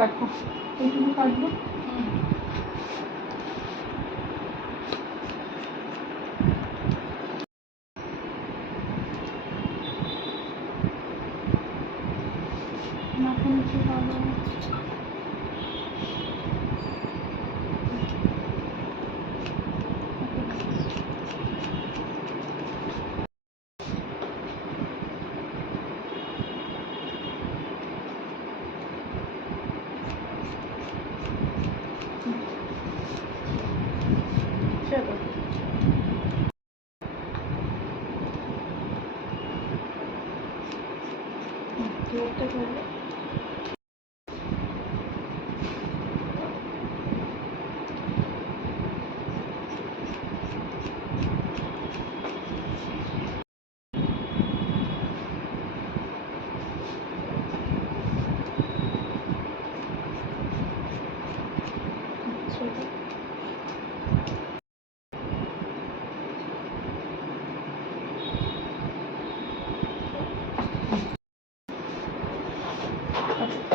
দেখো এইটুকু কাটবো। মাথা নিচে কাটবো। চলো একটা করবো।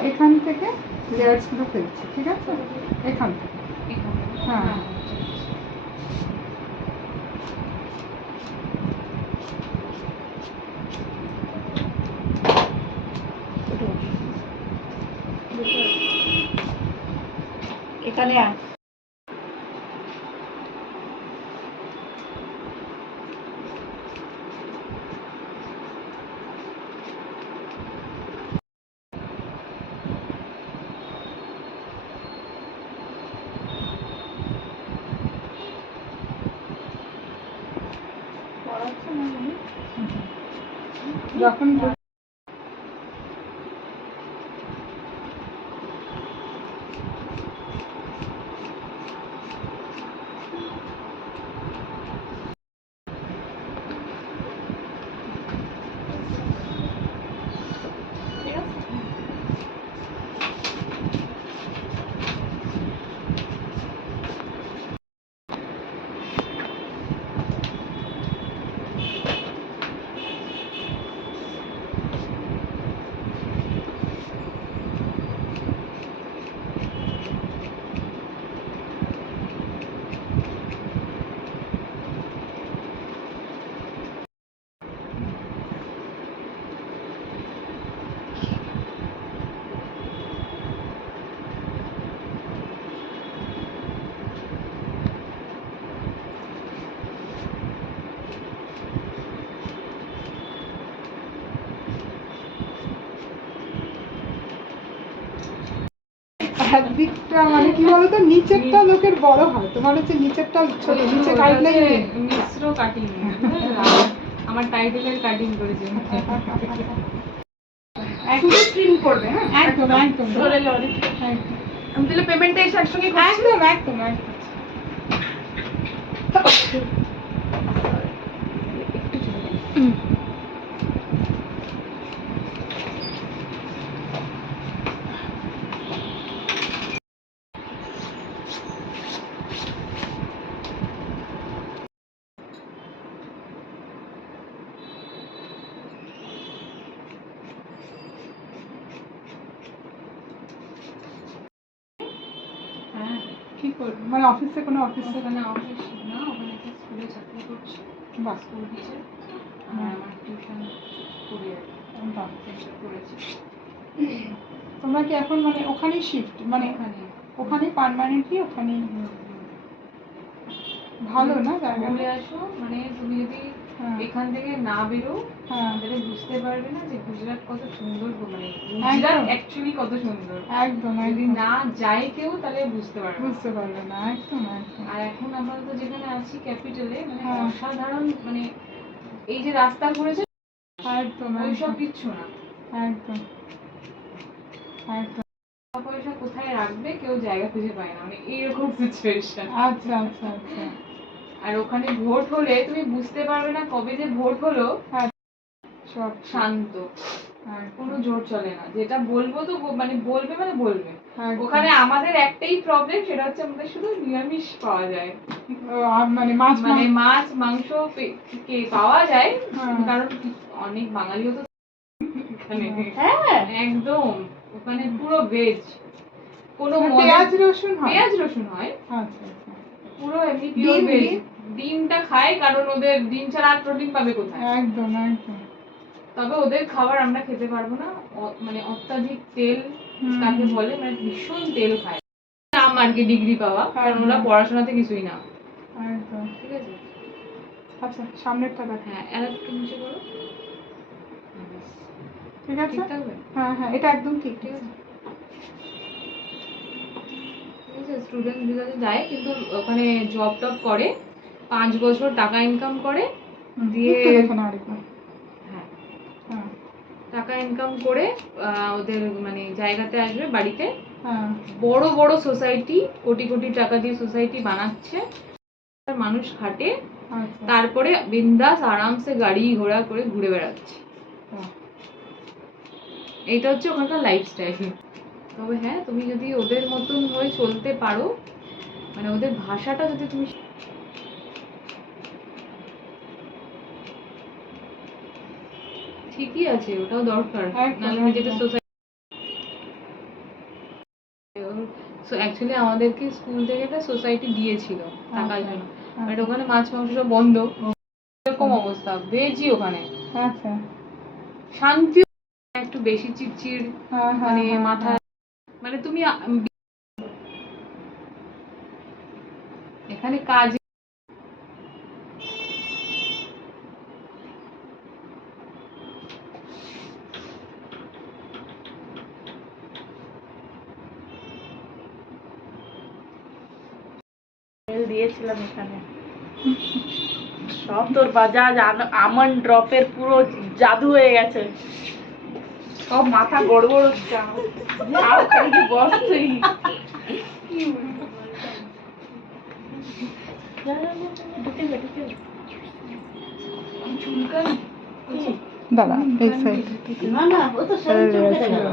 এখান থেকে লেয়ার্সগুলো ফেলছি, ঠিক আছে? এখান থেকে, হ্যাঁ এখানে যখন একদিকটা মানে কি বলতো, নিচেরটা লোকের বড় হয়, তোমার হচ্ছে নিচেরটা ছোট, নিচে কাটলেই মিশ্র কাটিং আমার টাইটেলের কাটিং করেছে। শুধু ট্রিম করবে, হ্যাঁ একদম একদম চলে যাও। আমি তাহলে পেমেন্টটা এসে একসঙ্গে করছি। একদম একদম একদম। হ্যাঁ কি করবো মানে অফিসে কোনো অফিসে ওখানে অফিস না, ওখানে একটা স্কুলে চাকরি করছি, বাহ স্কুল টিচার। আর আমার টিউশন করে করেছি। তোমরা কি এখন মানে ওখানেই শিফট, মানে ওখানে পার্মানেন্টলি ওখানেই? ভালো না জায়গা? ঘুরে আসো, মানে তুমি যদি এখান থেকে না বেরো তাহলে বুঝতে পারবে না যে গুজরাট কত সুন্দর, মানে গুজরাট অ্যাকচুয়ালি কত সুন্দর। একদম যদি না যায় কেউ তাহলে বুঝতে পারবে না, একদম একদম। আর এখন আপাতত যেখানে আছি ক্যাপিটালে, মানে অসাধারণ, মানে এই যে রাস্তা করেছে একদম ওইসব কিচ্ছু না, একদম একদম। টাকা পয়সা কোথায় রাখবে কেউ জায়গা খুঁজে পায় না, মানে এইরকম সিচুয়েশন। আচ্ছা আচ্ছা আচ্ছা। আর ওখানে ভোট হলে তুমি বুঝতে পারবে না কবে যে ভোট হলো, সব শান্ত, কোনো জোর চলে না, যেটা বলবো তো মানে বলবে মানে বলবে। ওখানে আমাদের একটাই প্রবলেম, সেটা হচ্ছে আমাদের শুধু নিরামিষ পাওয়া যায়, মানে মাছ মাংস পাওয়া যায়, কারণ অনেক বাঙালিও তো এখানে। একদম ওখানে পুরো ভেজ, কোনো পেঁয়াজ রসুন হয়? পেঁয়াজ রসুন হয়, আচ্ছা আচ্ছা। পুরো এমনি পিওর ডিম, ভেজ। ডিম? ডিমটা খায় কারণ ওদের ডিম ছাড়া আর প্রোটিন পাবে কোথায়? একদম একদম। তবে ওদের খাবার আমরা খেতে পারবো না, মানে অত্যাধিক তেল কাকে বলে, মানে ভীষণ তেল খায়। নাম আর কি ডিগ্রি পাওয়া, কারণ ওরা পড়াশোনাতে কিছুই না। একদম। ঠিক আছে। আচ্ছা সামনেরটা দেখ। হ্যাঁ, একটু নিচে করো। ঠিক আছে? ঠিক থাকবে? হ্যাঁ হ্যাঁ, এটা একদম ঠিক। ঠিক আছে। ঠিক আছে, স্টুডেন্ট ভিসাতে যায়, কিন্তু ওখানে জব টব করে, 5 বছর টাকা ইনকাম করে, দিয়ে একটু দেখে নাও আরেকবার। হ্যাঁ, হ্যাঁ টাকা ইনকাম করে ওদের মানে জায়গাতে আসবে, বাড়িতে হ্যাঁ। বড় বড় সোসাইটি, কোটি কোটি টাকা দিয়ে সোসাইটি বানাচ্ছে, মানুষ খাটে, আচ্ছা। তারপরে বিন্দাস আরামসে গাড়ি ঘোড়া করে ঘুরে বেড়াচ্ছে। এইটা হচ্ছে ওখানকার লাইফস্টাইল। তবে হ্যাঁ, তুমি যদি ওদের মতন হয়ে চলতে পারো, মানে ওদের ভাষাটা যদি তুমি ঠিকই আছে, ওটাও দরকার, নাহলে নিজেদের সোসাইটি। সো অ্যাকচুয়ালি আমাদেরকে স্কুল থেকে একটা সোসাইটি দিয়েছিল থাকার জন্য, বাট ওখানে মাছ মাংস সব বন্ধ, এরকম অবস্থা, ভেজই ওখানে। আচ্ছা। শান্তি, একটু বেশি চিড়চিড়, মানে মাথা, মানে তুমি এখানে কাজ দিয়েছিলাম এখানে সব তোর বাজাজ আমন্ড ড্রপের পুরো জাদু হয়ে গেছে, সব মাথা গড়বড় হচ্ছে আমার, যা ওখানে কি বসছেই দাঁড়া এই সাইড। না না ও তো সেই চোখে গেল।